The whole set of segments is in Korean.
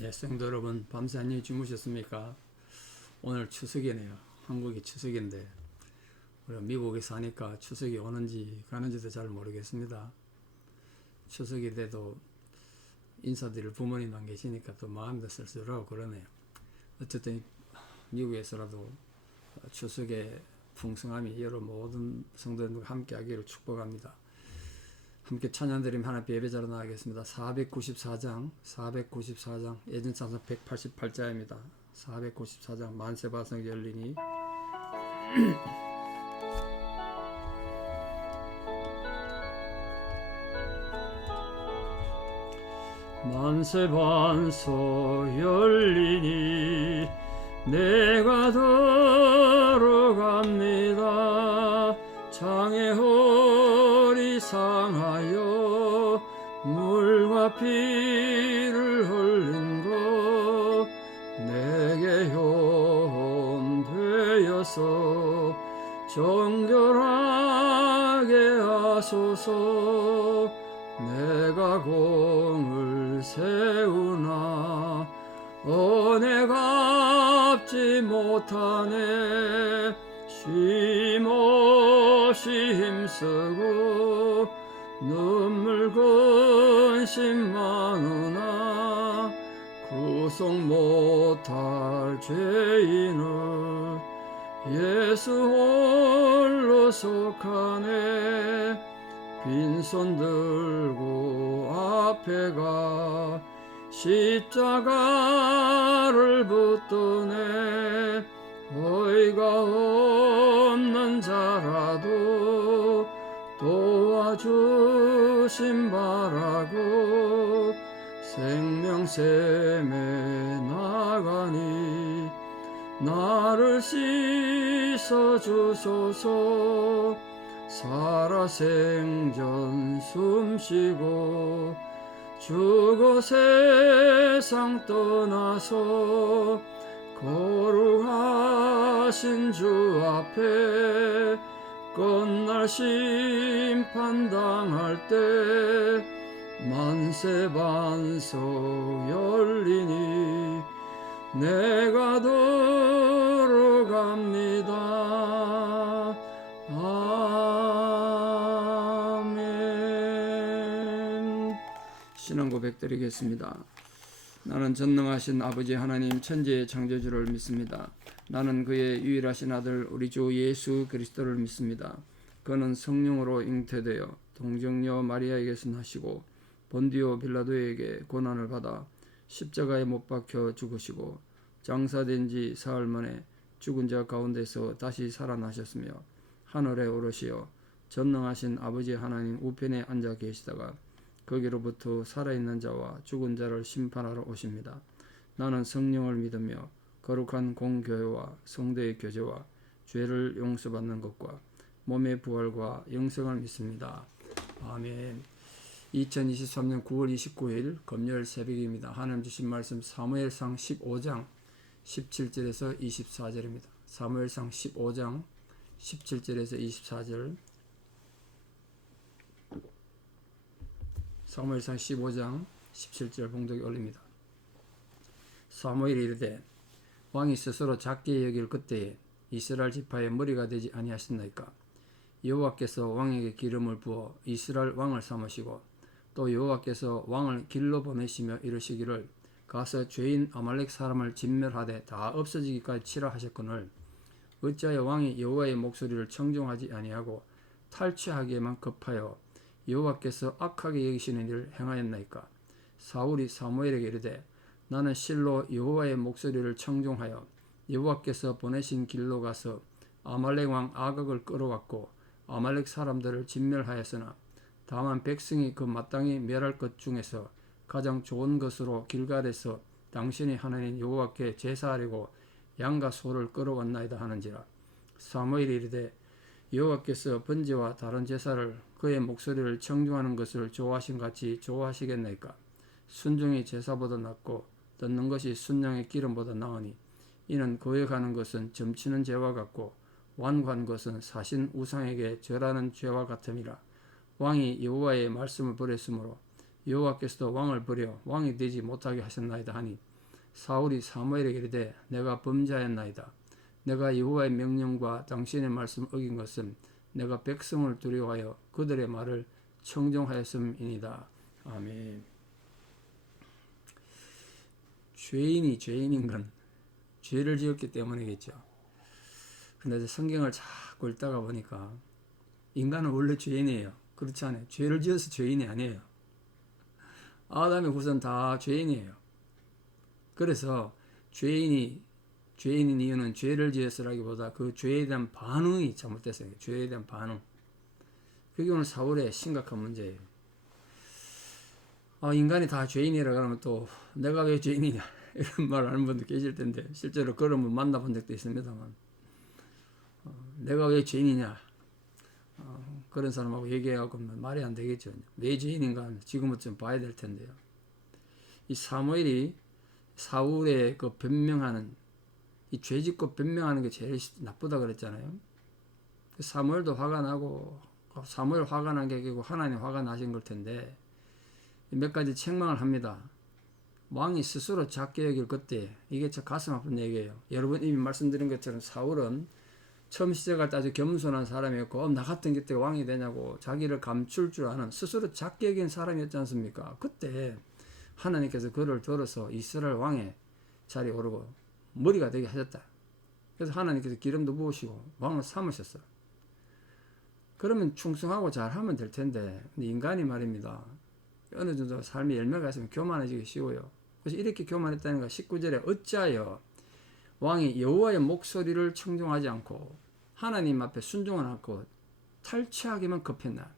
예, 성도 여러분, 밤새 안녕히 주무셨습니까? 오늘 추석이네요. 한국이 추석인데, 우리가 미국에 사니까 추석이 오는지 가는지도 잘 모르겠습니다. 추석이 돼도 인사드릴 부모님 안 계시니까 또 마음도 쓸쓸하고 그러네요. 어쨌든 미국에서라도 추석의 풍성함이 여러 모든 성도들과 함께 하기를 축복합니다. 함께 찬양드리면 하나님 예배자로 나가겠습니다. 494장 예전 찬송 188자입니다. 494장 만세바성 열리니 만세반석 열리니 내가 들어갑니다. 창의 허리 상하여 물과 피를 흘린 것 내게 혈험 되어서 정결하게 하소서. 내가 공을 세우나 은혜 갚지 못하네. 쉼없이 힘쓰고 눈물 근심 많으나 구속 못할 죄인을 예수 홀로 속하네. 빈손 들고 앞에 가 십자가를 붙드네. 어이가 없는 자라도 도와주심 바라고 생명샘에 나가니 나를 씻어주소서. 살아생전 숨쉬고 죽어 세상 떠나서 거룩하신 주 앞에 끝날 심판당할 때 만세반석 열리니 내가 들어갑니다. 아멘. 신앙 고백 드리겠습니다. 나는 전능하신 아버지 하나님 천지의 창조주를 믿습니다. 나는 그의 유일하신 아들 우리 주 예수 그리스도를 믿습니다. 그는 성령으로 잉태되어 동정녀 마리아에게서 나시고 본디오 빌라도에게 고난을 받아 십자가에 못 박혀 죽으시고 장사된 지 사흘 만에 죽은 자 가운데서 다시 살아나셨으며 하늘에 오르시어 전능하신 아버지 하나님 우편에 앉아 계시다가 거기로부터 살아있는 자와 죽은 자를 심판하러 오십니다. 나는 성령을 믿으며 거룩한 공교회와 성도의 교제와 죄를 용서받는 것과 몸의 부활과 영생을 믿습니다. 아멘. 2023년 9월 29일 금요일 새벽입니다. 하나님 주신 말씀 사무엘상 15장 17절에서 24절입니다. 사무엘상 15장 17절에서 24절. 사무엘상 15장 17절 봉독이 올립니다. 사무엘이 이르되 왕이 스스로 작게 여길 그때에 이스라엘 지파의 머리가 되지 아니하셨나이까. 여호와께서 왕에게 기름을 부어 이스라엘 왕을 삼으시고 또 여호와께서 왕을 길로 보내시며 이르시기를 가서 죄인 아말렉 사람을 진멸하되 다 없어지기까지 치라 하셨거늘 어찌하여 왕이 여호와의 목소리를 청종하지 아니하고 탈취하기에만 급하여 여호와께서 악하게 여기시는 일을 행하였나이까. 사울이 사무엘에게 이르되 나는 실로 여호와의 목소리를 청종하여 여호와께서 보내신 길로 가서 아말렉 왕 아각을 끌어왔고 아말렉 사람들을 진멸하였으나 다만 백성이 그 마땅히 멸할 것 중에서 가장 좋은 것으로 길갈에서 당신이 하나님 여호와께 제사하려고 양과 소를 끌어왔나이다 하는지라. 사무엘이 이르되 여호와께서 번제와 다른 제사를 그의 목소리를 청중하는 것을 좋아하신 같이 좋아하시겠나이까. 순종이 제사보다 낫고 듣는 것이 순양의 기름보다 나으니 이는 거역하는 것은 점치는 죄와 같고 완고한 것은 사신 우상에게 절하는 죄와 같음이라. 왕이 여호와의 말씀을 버렸으므로 여호와께서도 왕을 버려 왕이 되지 못하게 하셨나이다 하니 사울이 사무엘에게 이르되 내가 범죄하였나이다. 내가 여호와의 명령과 당신의 말씀을 어긴 것은 내가 백성을 두려워하여 그들의 말을 청종하였음이니이다. 아멘. 죄인이 죄인인 건 죄를 지었기 때문이겠죠. 근데 성경을 자꾸 읽다가 보니까 인간은 원래 죄인이에요. 그렇지 않아요? 죄를 지어서 죄인이 아니에요. 아담의 후손 다 죄인이에요. 그래서 죄인인 이유는 죄를 지었으라기보다 그 죄에 대한 반응이 잘못됐어요. 죄에 대한 반응. 그게 오늘 사울의 심각한 문제예요. 인간이 다 죄인이라 그러면 또 내가 왜 죄인이냐 이런 말 하는 분도 계실 텐데 실제로 그런 분 만나본 적도 있습니다만 내가 왜 죄인이냐 그런 사람하고 얘기하고 말이 안 되겠죠. 왜 죄인인가 지금부터 좀 봐야 될 텐데요. 이 사무엘이 사울의 그 변명하는 이 죄짓고 변명하는 게 제일 나쁘다 그랬잖아요. 사무엘도 화가 나고 사무엘 화가 난 게 아니고 하나님 화가 나신 걸 텐데 몇 가지 책망을 합니다. 왕이 스스로 작게 여길 그때 이게 저 가슴 아픈 얘기예요. 여러분 이미 말씀드린 것처럼 사울은 처음 시작할 때 아주 겸손한 사람이었고 나 같은 게 때 왕이 되냐고 자기를 감출 줄 아는 스스로 작게 여긴 사람이었지 않습니까? 그때 하나님께서 그를 들어서 이스라엘 왕의 자리에 오르고 머리가 되게 하셨다. 그래서 하나님께서 기름도 부으시고 왕을 삼으셨어요. 그러면 충성하고 잘하면 될 텐데 근데 인간이 말입니다. 어느 정도 삶의 열매가 있으면 교만해지기 쉬워요. 그래서 이렇게 교만했다는 거 19절에 어찌하여 왕이 여호와의 목소리를 청종하지 않고 하나님 앞에 순종을 않고 탈취하기만 급했나.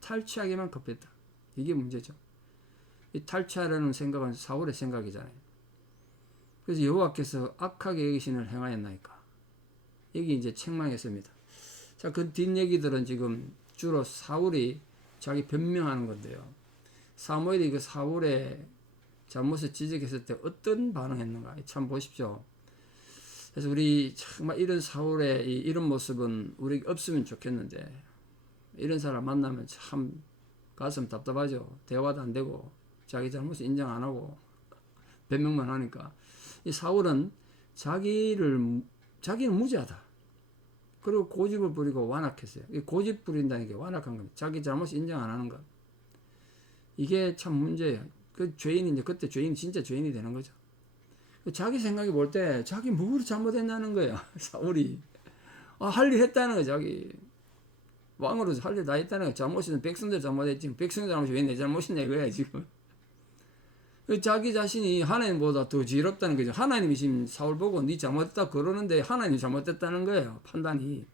탈취하기만 급했다. 이게 문제죠. 이 탈취하려는 생각은 사울의 생각이잖아요. 그래서 여호와께서 악하게 여기신을 행하였나이까. 여기 이제 책망했습니다. 자, 그 뒷얘기들은 지금 주로 사울이 자기 변명하는 건데요. 사무엘이 그 사울의 잘못을 지적했을 때 어떤 반응했는가 참 보십시오. 그래서 우리 정말 이런 사울의 이런 모습은 우리 없으면 좋겠는데 이런 사람 만나면 참 가슴 답답하죠. 대화도 안 되고 자기 잘못을 인정 안 하고 변명만 하니까 이 사울은 자기는 무죄하다. 그리고 고집을 부리고 완악했어요. 이 고집 부린다는 게 완악한 겁니다. 자기 잘못을 인정 안 하는 것. 이게 참 문제예요. 그 죄인이 이제 그때 죄인 진짜 죄인이 되는 거죠. 자기 생각이 볼 때 자기 뭘 잘못했냐는 거예요. 사울이 할 일 했다는 거예요. 자기 왕으로서 할 일 다 했다는 거예요. 잘못은 백성들 잘못했지 백성들 잘못이 왜 내 잘못이냐 이거야 지금. 자기 자신이 하나님보다 더 지혜롭다는 거죠. 하나님이 지금 사울 보고 네 잘못했다 그러는데 하나님이 잘못했다는 거예요. 판단이.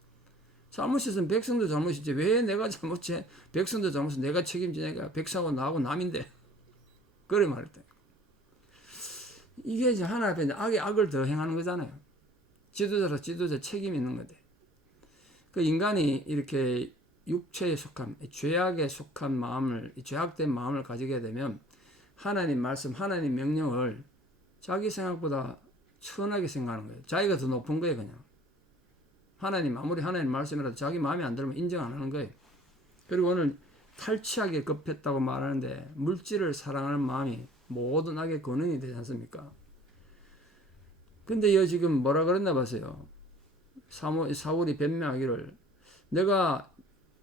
잘못했으면 백성도 잘못이지 왜 내가 잘못해 백성도 잘못은 내가 책임지냐니까 백성하고 나하고 남인데 그래 말했다. 이게 이제 하나님 앞에 악에 악을 더 행하는 거잖아요. 지도자로 지도자 책임이 있는 건데. 그 인간이 이렇게 육체에 속한, 죄악에 속한 마음을, 죄악된 마음을 가지게 되면 하나님 말씀, 하나님 명령을 자기 생각보다 천하게 생각하는 거예요. 자기가 더 높은 거예요, 그냥. 하나님, 아무리 하나님 말씀이라도 자기 마음에 안 들면 인정 안 하는 거예요. 그리고 오늘 탈취하게 급했다고 말하는데 물질을 사랑하는 마음이 모든 악의 근원이 되지 않습니까? 근데 지금 뭐라 그랬나 보세요. 사울이 변명하기를 내가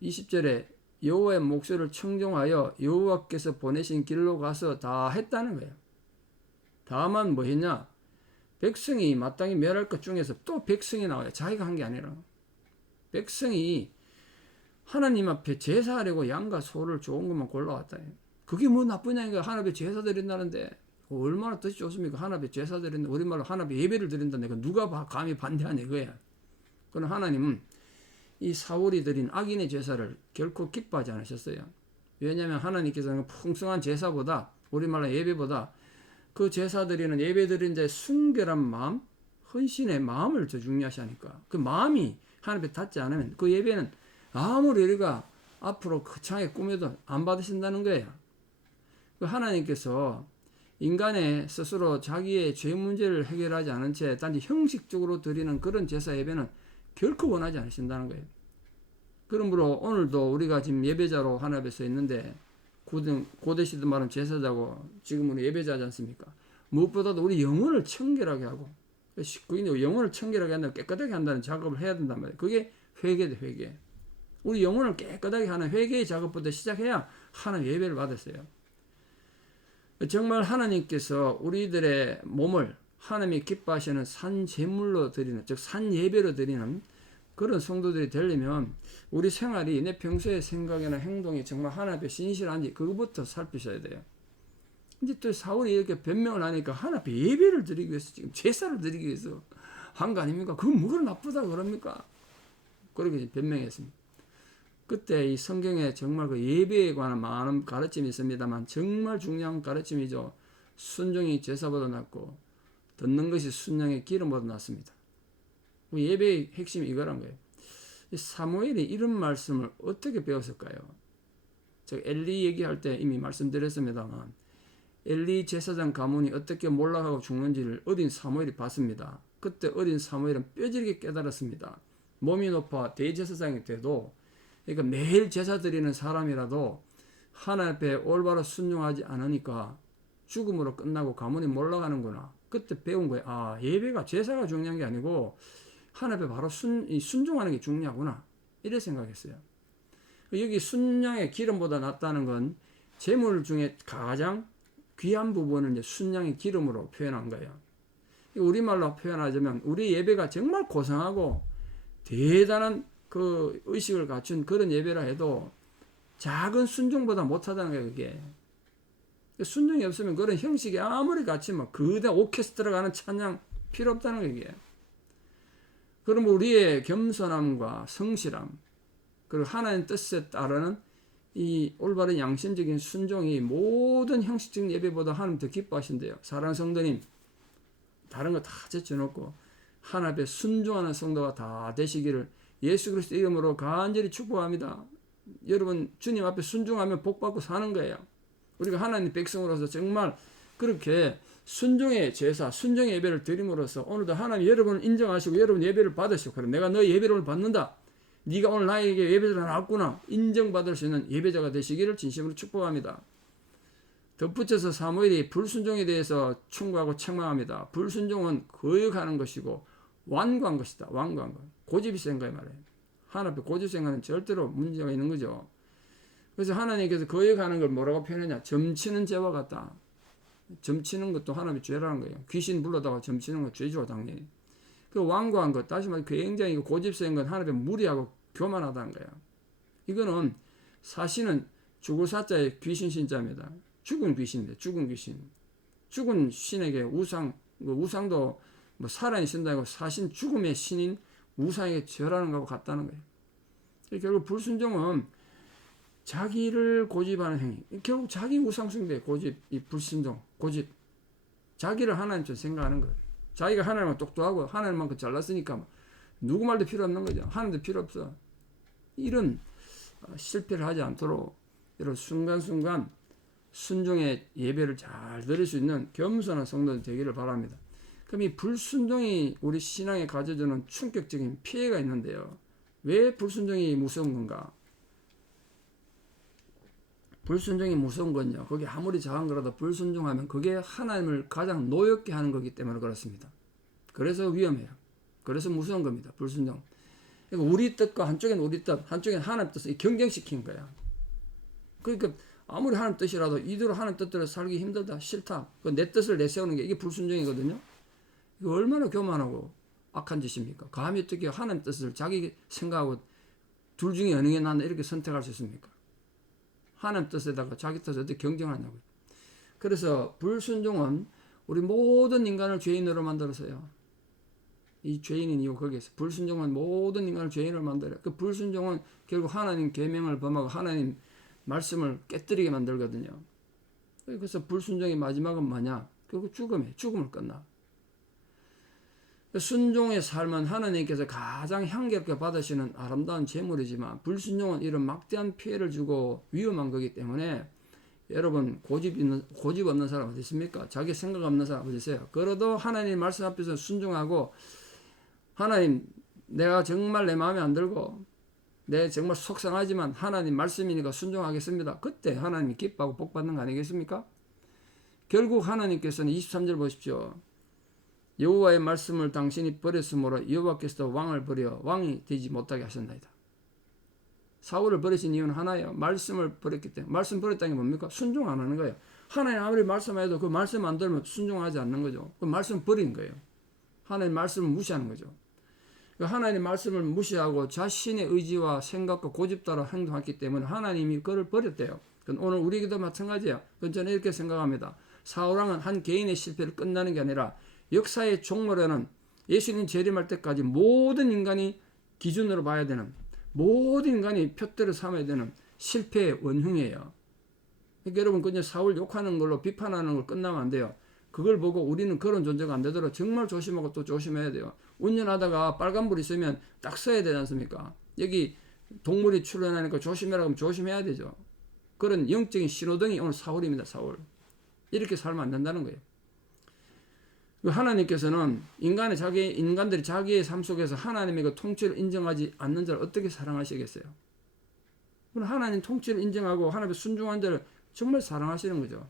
20절에 여호와의 목소리를 청종하여 여호와께서 보내신 길로 가서 다 했다는 거예요. 다만 뭐 했냐? 백성이 마땅히 멸할 것 중에서 또 백성이 나와요. 자기가 한 게 아니라. 백성이 하나님 앞에 제사하려고 양과 소를 좋은 것만 골라왔다. 그게 뭐 나쁘냐 이거 하나님 앞에 제사 드린다는데 얼마나 뜻이 좋습니까? 하나님 앞에 제사 드린다. 우리말로 하나님 앞에 예배를 드린다는데 그 누가 감히 반대하냐 이거야. 그러나 하나님은 이 사울이 드린 악인의 제사를 결코 기뻐하지 않으셨어요. 왜냐하면 하나님께서는 풍성한 제사보다 우리말로 예배보다 그 제사 드리는 예배 드리는 자의 순결한 마음, 헌신의 마음을 더 중요하시니까 그 마음이 하나님 앞에 닿지 않으면 그 예배는 아무리 우리가 앞으로 거창하게 꾸며도 안 받으신다는 거예요. 그 하나님께서 인간의 스스로 자기의 죄 문제를 해결하지 않은 채 단지 형식적으로 드리는 그런 제사 예배는 결코 원하지 않으신다는 거예요. 그러므로 오늘도 우리가 지금 예배자로 하나님 앞에 서 있는데 고대 시대 말하면 제사자고 지금은 예배자지 않습니까? 무엇보다도 우리 영혼을 청결하게 하고 그게 영혼을 청결하게 한다고 깨끗하게 한다는 작업을 해야 된단 말이에요. 그게 회개다, 회개. 우리 영혼을 깨끗하게 하는 회개의 작업부터 시작해야 하나님 예배를 받았어요. 정말 하나님께서 우리들의 몸을 하나님이 기뻐하시는 산 제물로 드리는, 즉 산 예배로 드리는 그런 성도들이 되려면 우리 생활이 내 평소의 생각이나 행동이 정말 하나님 앞에 신실한지 그것부터 살피셔야 돼요. 근데 또 사울이 이렇게 변명을 하니까 하나님 앞에 예배를 드리기 위해서 지금 제사를 드리기 위해서 한 거 아닙니까? 그건 뭐가 나쁘다고 그럽니까? 그렇게 변명했습니다. 그때 이 성경에 정말 그 예배에 관한 많은 가르침이 있습니다만 정말 중요한 가르침이죠. 순종이 제사보다 낫고 듣는 것이 순양의 기름보다 낫습니다. 예배의 핵심이 이거란 거예요. 사무엘이 이런 말씀을 어떻게 배웠을까요? 제가 엘리 얘기할 때 이미 말씀드렸습니다만 엘리 제사장 가문이 어떻게 몰락하고 죽는지를 어린 사무엘이 봤습니다. 그때 어린 사무엘은 뼈저리게 깨달았습니다. 몸이 높아 대제사장이 돼도 그러니까 매일 제사 드리는 사람이라도 하나님 앞에 올바로 순종하지 않으니까 죽음으로 끝나고 가문이 몰락하는구나. 그때 배운 거예요. 아, 예배가 제사가 중요한 게 아니고 하나님 앞에 바로 순종하는 게 중요하구나. 이래 생각했어요. 여기 순양의 기름보다 낫다는 건 제물 중에 가장 귀한 부분을 이제 순양의 기름으로 표현한 거예요. 우리말로 표현하자면 우리 예배가 정말 고상하고 대단한 그 의식을 갖춘 그런 예배라 해도 작은 순종보다 못하다는 거예요. 그게 순종이 없으면 그런 형식이 아무리 같이 막 그대로 오케스트라 가는 찬양 필요 없다는 거예요. 이게. 그럼 우리의 겸손함과 성실함 그리고 하나님 뜻에 따르는 이 올바른 양심적인 순종이 모든 형식적인 예배보다 하나님 더 기뻐하신대요. 사랑하는 성도님, 다른 거 다 제쳐놓고 하나님 앞에 순종하는 성도가 다 되시기를 예수 그리스도 이름으로 간절히 축복합니다. 여러분 주님 앞에 순종하면 복받고 사는 거예요. 우리가 하나님 백성으로서 정말 그렇게 순종의 제사, 순종의 예배를 드림으로써 오늘도 하나님 여러분을 인정하시고 여러분 예배를 받으시고 그래 내가 너의 예배를 오늘 받는다. 네가 오늘 나에게 예배자가 나왔구나. 인정받을 수 있는 예배자가 되시기를 진심으로 축복합니다. 덧붙여서 사무엘이 불순종에 대해서 충고하고 책망합니다. 불순종은 거역하는 것이고 완고한 것이다. 완고한 것. 고집이 센 거예요 말이에요. 하나님 앞에 고집 센 거는 절대로 문제가 있는 거죠. 그래서 하나님께서 거역하는 걸 뭐라고 표현하냐. 점치는 죄와 같다. 점치는 것도 하나님의 죄라는 거예요. 귀신 불러다가 점치는 건 죄죠 당연히. 그 완고한 것, 다시 말해 굉장히 고집 센 건 하나님의 무리하고 교만하다는 거야. 이거는 사실은 죽을 사자의 귀신 신자입니다. 죽은 귀신인데, 죽은 귀신. 죽은 신에게 우상도 뭐 살아있는 신다고 사신 죽음의 신인 우상에게 절하는 것하고 같다는 거예요. 결국 불순종은 자기를 고집하는 행위. 결국 자기 우상숭배, 고집, 이 불순종, 고집. 자기를 하나님처럼 생각하는 거예요. 자기가 하나님만 똑똑하고 하나님만큼 잘났으니까 누구 말도 필요 없는 거죠. 하나님도 필요 없어. 이런 실패를 하지 않도록 여러분 순간순간 순종의 예배를 잘 드릴 수 있는 겸손한 성도들 되기를 바랍니다. 그럼 이 불순종이 우리 신앙에 가져주는 충격적인 피해가 있는데요. 왜 불순종이 무서운 건가? 불순종이 무서운 건요. 그게 아무리 작은 거라도 불순종하면 그게 하나님을 가장 노엽게 하는 거기 때문에 그렇습니다. 그래서 위험해요. 그래서 무서운 겁니다. 불순종. 그러니까 우리 뜻과 한쪽엔 우리 뜻, 한쪽엔 하나님 뜻을 경쟁시킨 거야. 그러니까 아무리 하나님 뜻이라도 이대로 하나님 뜻대로 살기 힘들다, 싫다. 내 뜻을 내세우는 게 이게 불순종이거든요. 이거 얼마나 교만하고 악한 짓입니까? 감히 어떻게 하나님 뜻을 자기 생각하고 둘 중에 어느 게 낫나 이렇게 선택할 수 있습니까? 하나님 뜻에다가 자기 뜻을 어떻게 경쟁하냐고요. 그래서 불순종은 우리 모든 인간을 죄인으로 만들었어요. 이 죄인인 이유 거기에서 불순종은 모든 인간을 죄인으로 만들어요. 그 불순종은 결국 하나님 계명을 범하고 하나님 말씀을 깨뜨리게 만들거든요. 그래서 불순종의 마지막은 뭐냐? 결국 죽음을 끝나. 순종의 삶은 하나님께서 가장 향기롭게 받으시는 아름다운 제물이지만 불순종은 이런 막대한 피해를 주고 위험한 거기 때문에 여러분 고집 없는 사람 어디 있습니까? 자기 생각 없는 사람 어디 있어요? 그래도 하나님 말씀 앞에서 순종하고 하나님 내가 정말 내 마음에 안 들고 내 정말 속상하지만 하나님 말씀이니까 순종하겠습니다. 그때 하나님이 기뻐하고 복받는 거 아니겠습니까? 결국 하나님께서는 23절 보십시오. 여호와의 말씀을 당신이 버렸으므로 여호와께서도 왕을 버려 왕이 되지 못하게 하셨나이다. 사울을 버리신 이유는 하나예요. 말씀을 버렸기 때문에. 말씀 버렸다는 게 뭡니까? 순종 안 하는 거예요. 하나님 아무리 말씀해도 그 말씀 안 들으면 순종하지 않는 거죠. 그 말씀 버린 거예요. 하나님 말씀을 무시하는 거죠. 하나님 말씀을 무시하고 자신의 의지와 생각과 고집 따라 행동했기 때문에 하나님이 그를 버렸대요. 오늘 우리에게도 마찬가지예요. 저는 이렇게 생각합니다. 사울왕은 한 개인의 실패를 끝나는 게 아니라 역사의 종말에는 예수님 재림할 때까지 모든 인간이 기준으로 봐야 되는, 모든 인간이 표대로 삼아야 되는 실패의 원흉이에요. 그러니까 여러분 그냥 사울 욕하는 걸로 비판하는 걸 끝나면 안 돼요. 그걸 보고 우리는 그런 존재가 안 되도록 정말 조심하고 또 조심해야 돼요. 운전하다가 빨간불 있으면 딱 서야 되지 않습니까? 여기 동물이 출현하니까 조심해라 하면 조심해야 되죠. 그런 영적인 신호등이 오늘 사울입니다. 사울. 이렇게 살면 안 된다는 거예요. 하나님께서는 인간들이 자기의 삶 속에서 하나님의 그 통치를 인정하지 않는 자를 어떻게 사랑하시겠어요? 하나님 통치를 인정하고 하나님의 순종한 자를 정말 사랑하시는 거죠.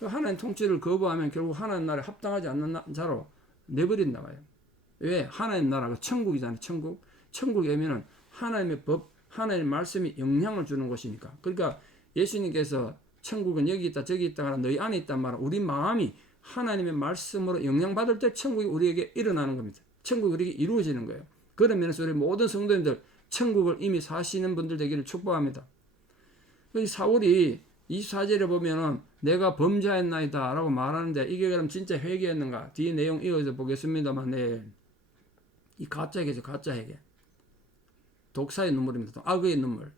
하나님 통치를 거부하면 결국 하나님 나라에 합당하지 않는 자로 내버린다 봐요. 왜? 하나님 나라가 천국이잖아요. 천국. 천국에 오면은 하나님의 법, 하나님의 말씀이 영향을 주는 곳이니까. 그러니까 예수님께서 천국은 여기 있다 저기 있다 하나 너희 안에 있단 말은 우리 마음이 하나님의 말씀으로 영향받을 때 천국이 우리에게 일어나는 겁니다. 천국이 우리에게 이루어지는 거예요. 그런 면에서 우리 모든 성도님들 천국을 이미 사시는 분들 되기를 축복합니다. 이 사울이 24절에 보면은 내가 범죄했나이다 라고 말하는데 이게 그럼 진짜 회개했는가? 뒤에 내용 이어서 보겠습니다만 내일 이 가짜 회개죠. 가짜 회개. 독사의 눈물입니다. 악의 눈물.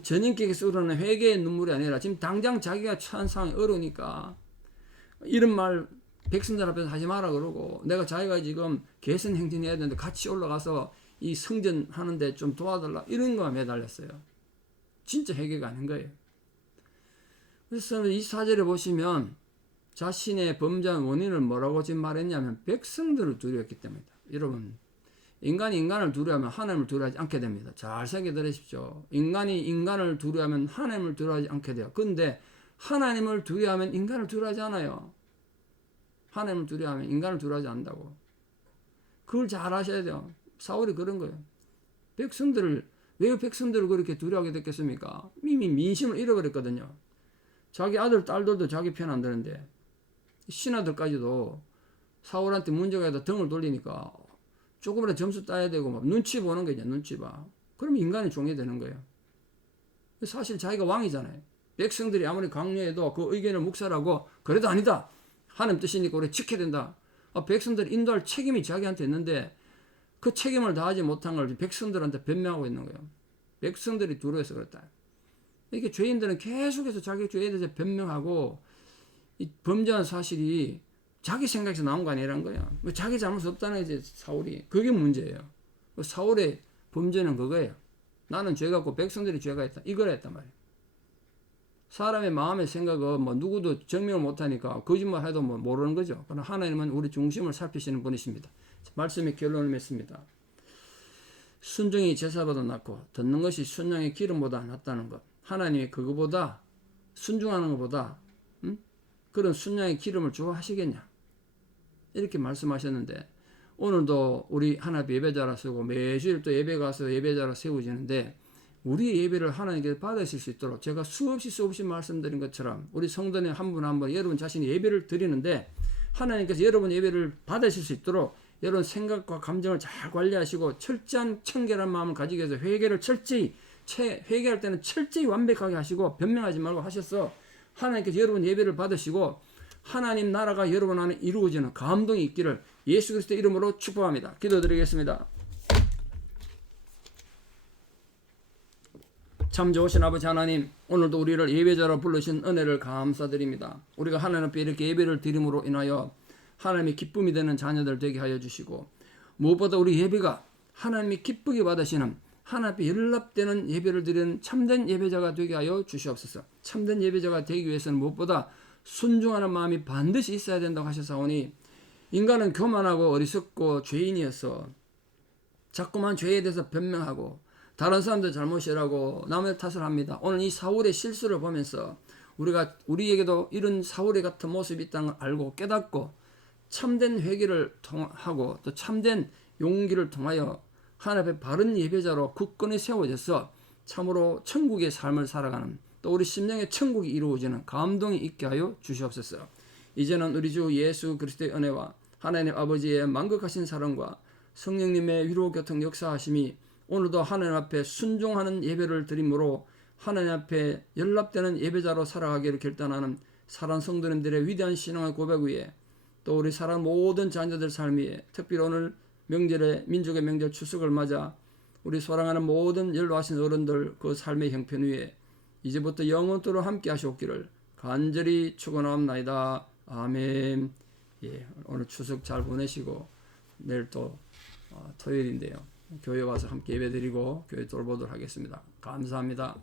전인격에서 우러나는 회개의 눈물이 아니라 지금 당장 자기가 처한 상황이 어려우니까 이런 말 백성들 앞에서 하지 마라 그러고 내가 자기가 지금 개선 행진해야 되는데 같이 올라가서 이 성전 하는데 좀 도와달라 이런 거에 매달렸어요. 진짜 회개가 아닌 거예요. 그래서 이 사절에 보시면 자신의 범죄한 원인을 뭐라고 지금 말했냐면 백성들을 두려웠기 때문이다. 여러분 인간이 인간을 두려워하면 하나님을 두려워하지 않게 됩니다. 잘 생각해 들으십시오. 인간이 인간을 두려워하면 하나님을 두려워하지 않게 돼요. 그런데 하나님을 두려워하면 인간을 두려워하지 않아요. 하나님을 두려워하면 인간을 두려워하지 않는다고. 그걸 잘 아셔야 돼요. 사울이 그런 거예요. 왜 백성들을 그렇게 두려워하게 됐겠습니까? 이미 민심을 잃어버렸거든요. 자기 아들, 딸들도 자기 편 안 드는데 신하들까지도 사울한테 문제가 있다 등을 돌리니까 조금이라도 점수 따야 되고 막 눈치 보는 거냐 눈치 봐. 그러면 인간의 종이 되는 거예요. 사실 자기가 왕이잖아요. 백성들이 아무리 강요해도 그 의견을 묵살하고 그래도 아니다. 하나님 뜻이니까 우리 지켜야 된다. 백성들을 인도할 책임이 자기한테 있는데 그 책임을 다하지 못한 걸 백성들한테 변명하고 있는 거예요. 백성들이 두려워서 그렇다. 이렇게 죄인들은 계속해서 자기 죄에 대해서 변명하고 이 범죄한 사실이 자기 생각에서 나온 거 아니라는 거야. 자기 잘못 없다는 거지 사울이. 그게 문제예요. 사울의 범죄는 그거예요. 나는 죄가 없고 백성들이 죄가 있다. 이걸 했단 말이에요. 사람의 마음의 생각은 뭐 누구도 증명을 못하니까 거짓말 해도 뭐 모르는 거죠. 그러나 하나님은 우리 중심을 살피시는 분이십니다. 말씀의 결론을 맺습니다. 순종이 제사보다 낫고 듣는 것이 순양의 기름보다 낫다는 것. 하나님이 그거보다 순종하는 것보다 그런 순양의 기름을 좋아하시겠냐? 이렇게 말씀하셨는데 오늘도 우리 하나님 예배자라 쓰고 매주일 또 예배 가서 예배자라 세워지는데 우리 예배를 하나님께 받으실 수 있도록 제가 수없이 말씀드린 것처럼 우리 성도님 한 분 한 분 여러분 자신이 예배를 드리는데 하나님께서 여러분 예배를 받으실 수 있도록 여러분 생각과 감정을 잘 관리하시고 철저한 청결한 마음을 가지기 위해서 회개를 회개할 때는 철저히 완벽하게 하시고 변명하지 말고 하셔서 하나님께서 여러분 예배를 받으시고 하나님 나라가 여러분 안에 이루어지는 감동이 있기를 예수 그리스도의 이름으로 축복합니다. 기도드리겠습니다. 참 좋으신 아버지 하나님, 오늘도 우리를 예배자로 부르신 은혜를 감사드립니다. 우리가 하나님 앞에 이렇게 예배를 드림으로 인하여 하나님의 기쁨이 되는 자녀들 되게 하여 주시고 무엇보다 우리 예배가 하나님이 기쁘게 받으시는 하나님 앞에 연락되는 예배를 드리는 참된 예배자가 되게 하여 주시옵소서. 참된 예배자가 되기 위해서는 무엇보다 순종하는 마음이 반드시 있어야 된다고 하셨사오니 인간은 교만하고 어리석고 죄인이어서 자꾸만 죄에 대해서 변명하고 다른 사람들 잘못이라고 남의 탓을 합니다. 오늘 이 사울의 실수를 보면서 우리에게도 이런 사울의 같은 모습이 있다는 걸 알고 깨닫고 참된 회개를 하고 또 참된 용기를 통하여 하나님 앞에 바른 예배자로 굳건히 세워져서 참으로 천국의 삶을 살아가는 또 우리 심령의 천국이 이루어지는 감동이 있게 하여 주시옵소서. 이제는 우리 주 예수 그리스도의 은혜와 하나님 아버지의 만극하신 사랑과 성령님의 위로 교통 역사하심이 오늘도 하나님 앞에 순종하는 예배를 드림으로 하나님 앞에 연락되는 예배자로 살아가기를 결단하는 사랑 성도님들의 위대한 신앙의 고백 위에 또 우리 사랑 모든 자녀들 삶 위에 특별히 오늘 명절에 민족의 명절 추석을 맞아 우리 사랑하는 모든 연로하신 어른들 그 삶의 형편 위에 이제부터 영원토록 함께 하시옵기를 간절히 축원하옵나이다. 아멘. 예, 오늘 추석 잘 보내시고 내일 또 토요일인데요. 교회 와서 함께 예배드리고 교회 돌보도록 하겠습니다. 감사합니다.